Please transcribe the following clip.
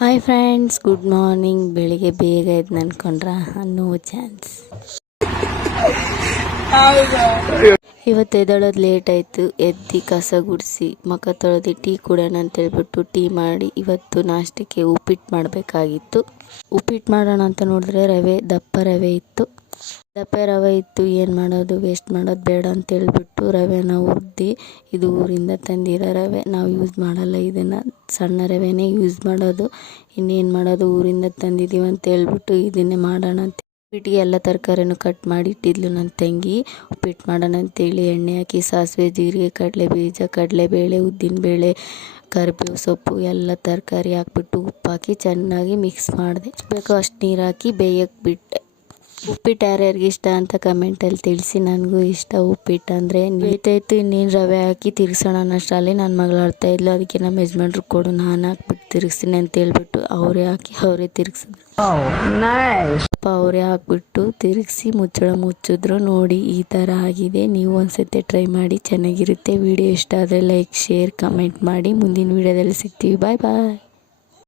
Hi friends, good morning. ಬೆಳಿಗ್ಗೆ ಬೇಗ ಎದ್ದು ಅನ್ಕೊಂಡ್ರ ನೋ ಚಾನ್ಸ್. ಇವತ್ತು ಎದ್ದೇಳೋದು ಲೇಟ್ ಆಯಿತು. ಎದ್ದು ಕಸ ಗುಡಿಸಿ ಮುಖ ತೊಳೆದು ಟೀ ಕುಡಿಯೋಣ ಅಂತೇಳ್ಬಿಟ್ಟು ಟೀ ಮಾಡಿ ಇವತ್ತು ನಾಷ್ಟಕ್ಕೆ ಉಪ್ಪಿಟ್ಟು ಮಾಡಬೇಕಾಗಿತ್ತು. ಉಪ್ಪಿಟ್ಟು ಮಾಡೋಣ ಅಂತ ನೋಡಿದ್ರೆ ದಪ್ಪ ರವೆ ಇತ್ತು. ಏನು ಮಾಡೋದು, ವೇಸ್ಟ್ ಮಾಡೋದು ಬೇಡ ಅಂತೇಳ್ಬಿಟ್ಟು ರವೆನ ಹುರಿದು, ಇದು ಊರಿಂದ ತಂದಿರೋ ರವೆ, ನಾವು ಯೂಸ್ ಮಾಡಲ್ಲ, ಇದನ್ನು ಸಣ್ಣ ರವೆನೇ ಯೂಸ್ ಮಾಡೋದು. ಇನ್ನೇನು ಮಾಡೋದು, ಊರಿಂದ ತಂದಿದ್ದೀವಿ ಅಂತೇಳ್ಬಿಟ್ಟು ಇದನ್ನೇ ಮಾಡೋಣ ಅಂತ. ಉಪ್ಪಿಟ್ಟಿಗೆ ಎಲ್ಲ ತರಕಾರಿನೂ ಕಟ್ ಮಾಡಿ ಇಟ್ಟಿದ್ಲು ನನ್ನ ತಂಗಿ. ಉಪ್ಪಿಟ್ಟು ಮಾಡೋಣ ಅಂತೇಳಿ ಎಣ್ಣೆ ಹಾಕಿ ಸಾಸಿವೆ, ಜೀರಿಗೆ, ಕಡಲೆಬೀಜ, ಕಡಲೆಬೇಳೆ, ಉದ್ದಿನಬೇಳೆ, ಕರಿಬೇವು ಸೊಪ್ಪು ಎಲ್ಲ ತರಕಾರಿ ಹಾಕ್ಬಿಟ್ಟು ಉಪ್ಪು ಹಾಕಿ ಚೆನ್ನಾಗಿ ಮಿಕ್ಸ್ ಮಾಡಿದೆ. ಬೇಕೋ ಅಷ್ಟು ನೀರು ಹಾಕಿ ಬೇಯಕ್ಕೆ ಬಿಟ್ಟೆ. ಉಪ್ಪಿಟ್ಟು ಯಾರ್ಯಾರಿಗೆ ಇಷ್ಟ ಅಂತ ಕಮೆಂಟಲ್ಲಿ ತಿಳಿಸಿ. ನನಗೂ ಇಷ್ಟ ಉಪ್ಪಿಟ್ಟು ಅಂದರೆ. ಬೇಯ್ತಾಯಿತ್ತು, ಇನ್ನೇನು ರವೆ ಹಾಕಿ ತಿರ್ಗಿಸೋಣ ಅನ್ನೋಷ್ಟರಲ್ಲಿ ನನ್ನ ಮಗಳು ಅಳ್ತಾ ಇದ್ಲು. ಅದಕ್ಕೆ ನಮ್ಮ ಯಜಮಾನ್ರು ಕೊಡು, ನಾನು ಹಾಕ್ಬಿಟ್ಟು ತಿರ್ಗಿಸ್ತೀನಿ ಅಂತ ಹೇಳ್ಬಿಟ್ಟು ಅವರೇ ಹಾಕಿ ಅವರೇ ತಿರ್ಗಿಸಿದ್ರು. ಅವರೇ ಹಾಕ್ಬಿಟ್ಟು ತಿರುಗಿಸಿ ಮುಚ್ಚಿದ್ರು. ನೋಡಿ, ಈ ಥರ ಆಗಿದೆ. ನೀವು ಒಂದ್ಸತಿ ಟ್ರೈ ಮಾಡಿ, ಚೆನ್ನಾಗಿರುತ್ತೆ. ವಿಡಿಯೋ ಇಷ್ಟ ಆದರೆ ಲೈಕ್, ಶೇರ್, ಕಮೆಂಟ್ ಮಾಡಿ. ಮುಂದಿನ ವಿಡಿಯೋದಲ್ಲಿ ಸಿಗ್ತೀವಿ. ಬಾಯ್ ಬಾಯ್.